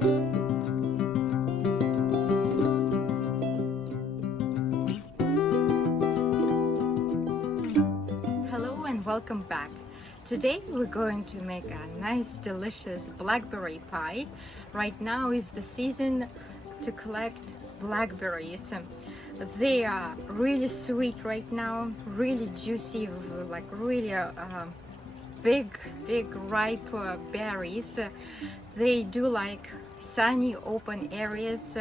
Hello and welcome back. Today we're going to make a nice delicious blackberry pie. Right now is the season to collect blackberries. They are really sweet right now, really juicy, like really big ripe berries. They do like sunny open areas,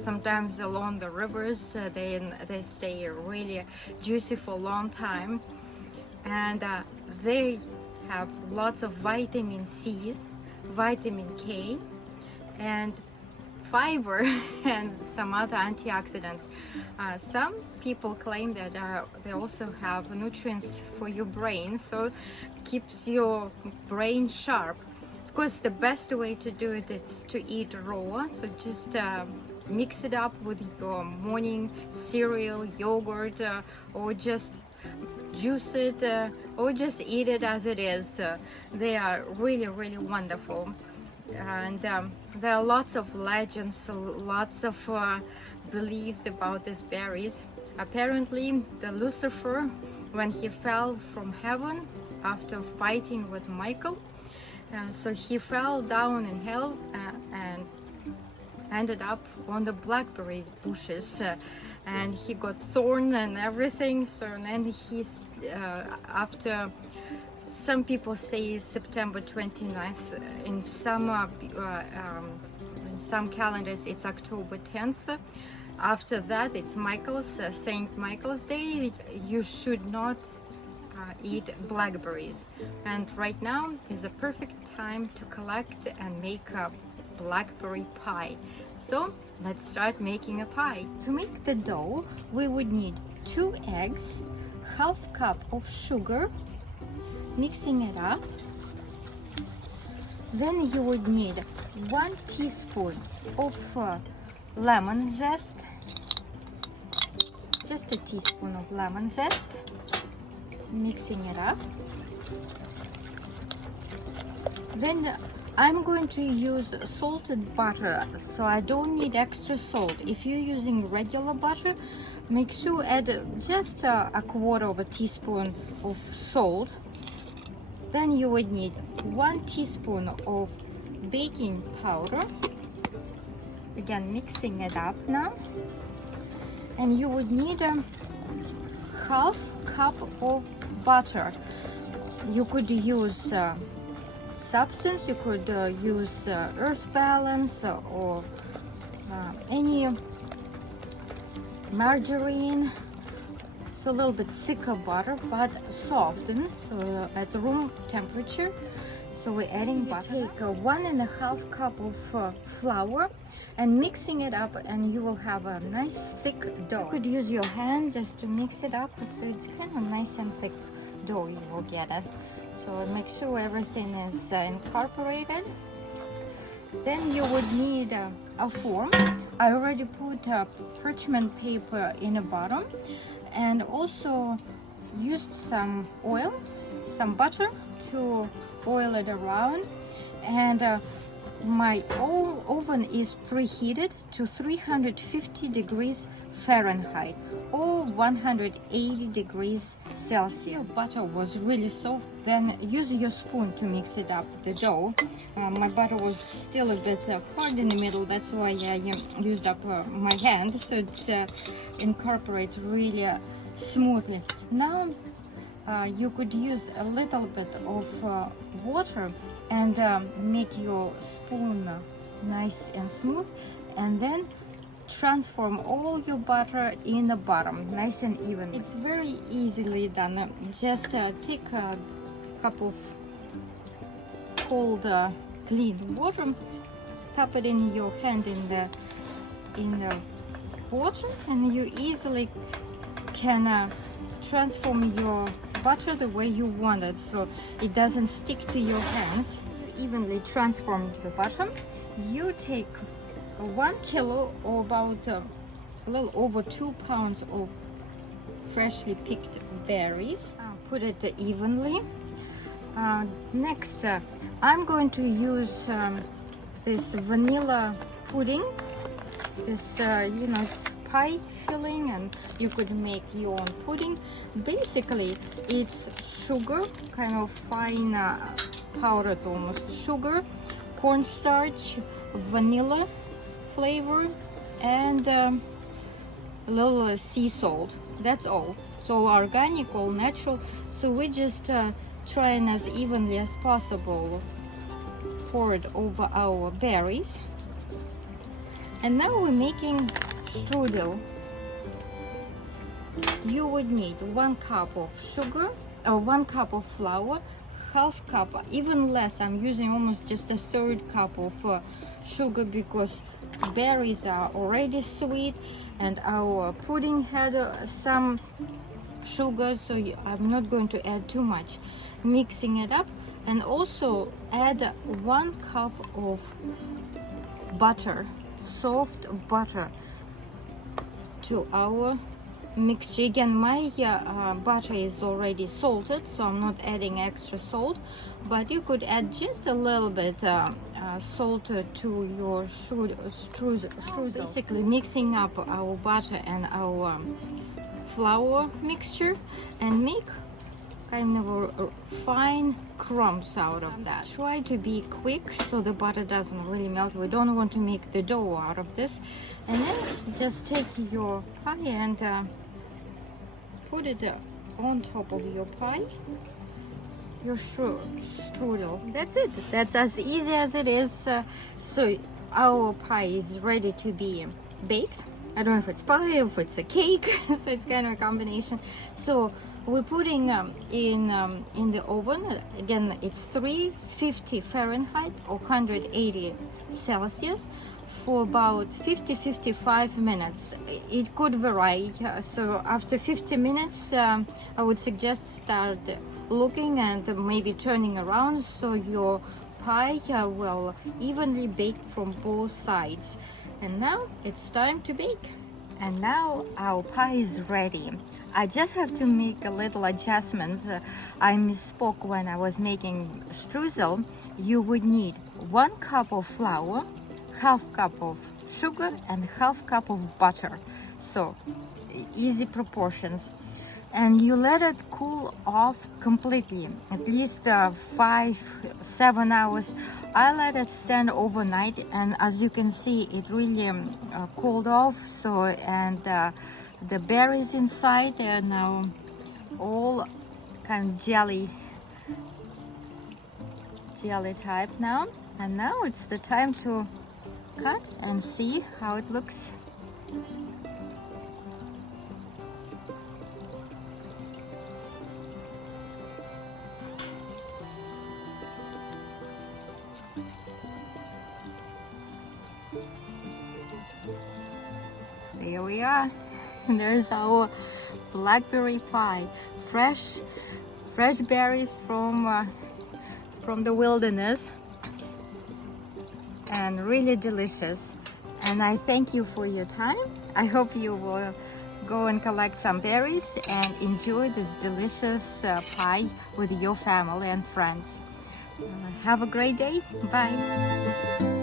sometimes along the rivers. They stay really juicy for a long time, and they have lots of vitamin C's, vitamin K, and fiber and some other antioxidants. Some people claim that they also have nutrients for your brain, so keeps your brain sharp. Of course, the best way to do it is to eat raw, so just mix it up with your morning cereal, yogurt, or just juice it, or just eat it as it is. They are really wonderful. And there are lots of legends, lots of beliefs about these berries. Apparently, the Lucifer, when he fell from heaven after fighting with Michael, so he fell down in hell and ended up on the blackberry bushes, and he got thorn and everything. So then he's after, some people say September 29th, in some calendars it's October 10th. After that it's Saint Michael's Day. You should not eat blackberries, and right now is a perfect time to collect and make a blackberry pie. So let's start making a pie. To make the dough, we would need 2 eggs, half cup of sugar, mixing it up. Then you would need 1 teaspoon of lemon zest, just a teaspoon of lemon zest, mixing it up. Then I'm going to use salted butter, so I don't need extra salt. If you're using regular butter, make sure add just a quarter of a teaspoon of salt. Then you would need 1 teaspoon of baking powder. Again, mixing it up now. And you would need a half cup of butter. You could use substance, you could use Earth Balance or any margarine. So a little bit thicker butter, but softened, so at room temperature. So we're adding butter. Take 1.5 cup of flour and mixing it up, and you will have a nice thick dough. You could use your hand just to mix it up, so it's kind of nice and thick dough you will get it. So make sure everything is incorporated. Then you would need a form. I already put parchment paper in the bottom, and also used some oil, some butter to oil it around. And my oven is preheated to 350 degrees Fahrenheit or 180 degrees Celsius. If butter was really soft, then use your spoon to mix it up, the dough. My butter was still a bit hard in the middle, that's why I used up my hand, so it incorporates really smoothly. Now you could use a little bit of water and make your spoon nice and smooth, and then transform all your butter in the bottom, nice and even. It's very easily done. Just take a cup of cold clean water, tap it in your hand in the water, and you easily can transform your butter the way you want it, so it doesn't stick to your hands. Evenly transform the butter. You take 1 kilo or about a little over 2 pounds of freshly picked berries. Put it evenly. Next, I'm going to use this vanilla pudding. This it's pie filling, and you could make your own pudding. Basically it's sugar, kind of fine powdered almost sugar, cornstarch, vanilla flavor, and a little sea salt. That's all. It's all organic, all natural. So we just trying as evenly as possible pour it over our berries. And now we're making strudel. You would need 1 cup of sugar, or 1 cup of flour, half cup, even less. I'm using almost just a third cup of sugar because berries are already sweet and our pudding had some sugar, so I'm not going to add too much. Mixing it up, and also add 1 cup of butter, soft butter, to our mixture. Again, my butter is already salted, so I'm not adding extra salt, but you could add just a little bit salt to your strudel. Basically mixing up our butter and our flour mixture and make kind of a fine crumbs out of that. Try to be quick so the butter doesn't really melt. We don't want to make the dough out of this. And then just take your pie and put it on top of your pie, your strudel. That's it. That's as easy as it is. So our pie is ready to be baked. I don't know if it's pie, if it's a cake, so it's kind of a combination. So we're putting in the oven. Again, it's 350 Fahrenheit or 180 Celsius for about 50-55 minutes. It could vary. So after 50 minutes, I would suggest start looking and maybe turning around so your pie will evenly bake from both sides. And now it's time to bake. And now our pie is ready. I just have to make a little adjustment. I misspoke when I was making streusel. You would need 1 cup of flour, half cup of sugar, and half cup of butter. So easy proportions. And you let it cool off completely, at least 5-7 hours. I let it stand overnight, and as you can see, it really cooled off. So, and the berries inside are now all kind of jelly type now. And now it's the time to cut and see how it looks. There we are. There's our blackberry pie, fresh berries from the wilderness, and really delicious. And I thank you for your time. I hope you will go and collect some berries and enjoy this delicious pie with your family and friends. Have a great day. Bye.